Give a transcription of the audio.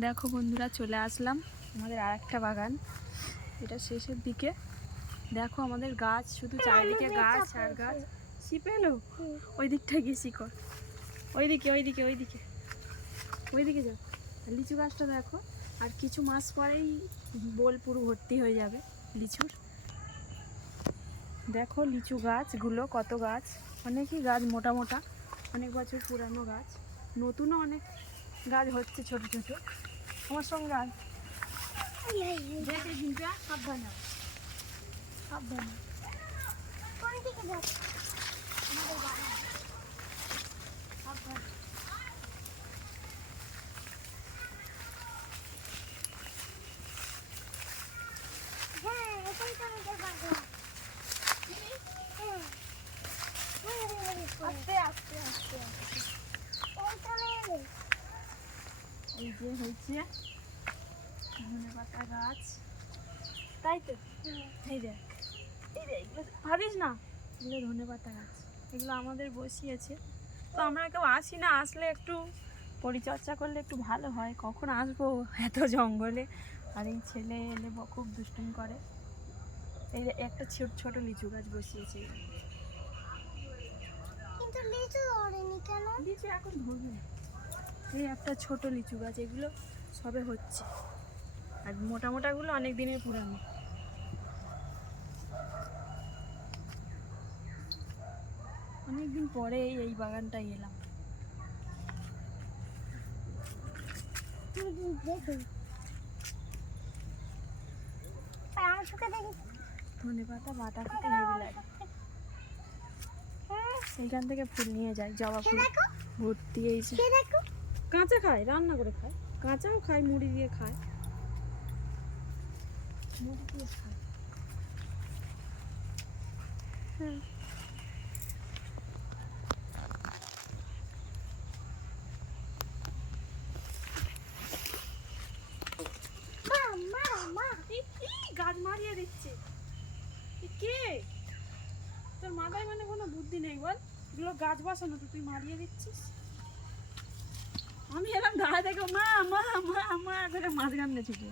দেখো বন্ধুরা চলে আসলাম আমাদের আর একটা বাগান। এটা শেষের দিকে। দেখো আমাদের গাছ শুধু চারিদিকে গাছ আর গাছ। শিপেলো ওই দিকটা গিয়ে শিকড়। ওইদিকে ওইদিকে ওইদিকে। ওইদিকে যাও। লিচু গাছটা দেখো আর কিছু মাস পরেই বোল পুরো ভর্তি হয়ে যাবে লিচুর। দেখো লিচু গাছগুলো কত গাছ। অনেকই গাছ মোটা মোটা। অনেক বছর পুরানো গাছ। নতুনও অনেক গাছ হচ্ছে ছোট ছোট। আমার সঙ্গে আয়। আস্তে আস্তে আস্তে আস্তে। এই যে হয়েছে ধনে পাতা গাছ। তাই তো? এই যে এই যে এগুলো ভাবিস না? এগুলো ধনে পাতা গাছ। এগুলো আমাদের বসিয়েছে। তো আমরা কেউ আসি না আসলে একটু পরিচর্যা করলে একটু ভালো হয়। কখন আসব এত জঙ্গলে? আর এই ছেলে এলে খুব দুষ্টুমি করে। এই যে একটা ছোট ছোট লিচু গাছ বসিয়েছে কিন্তু লিচু ধরেনি কেন? লিচু এখন ধরবে। এই একটা ছোট লিচু গাছ এগুলো সবে হচ্ছে। আর মোটা মোটাগুলো অনেক দিনের পুরানো। অনেকদিন পরে এই- বাগানটায় এলাম। ধনে পাতা বাটা খেতে হেভি লাগে। এইখান থেকে ফুল নিয়ে যায় জবা ফুল ভর্তি এই কাঁচা খায়, রান্না করে খায়। কাঁচাও খায়, মুড়ি দিয়ে খায়। দিয়ে খায়। হ্যাঁ গাছ মারিয়ে দিচ্ছে? কে? তোর মাথায় মানে কোনো বুদ্ধি নেই, বল। এগুলো গাছ বসানো, তো তুই মারিয়ে দিচ্ছিস? আমি এরকম দাঁড়া দেখো মা মা মা মা করে মাঝখান দিয়ে ছুটে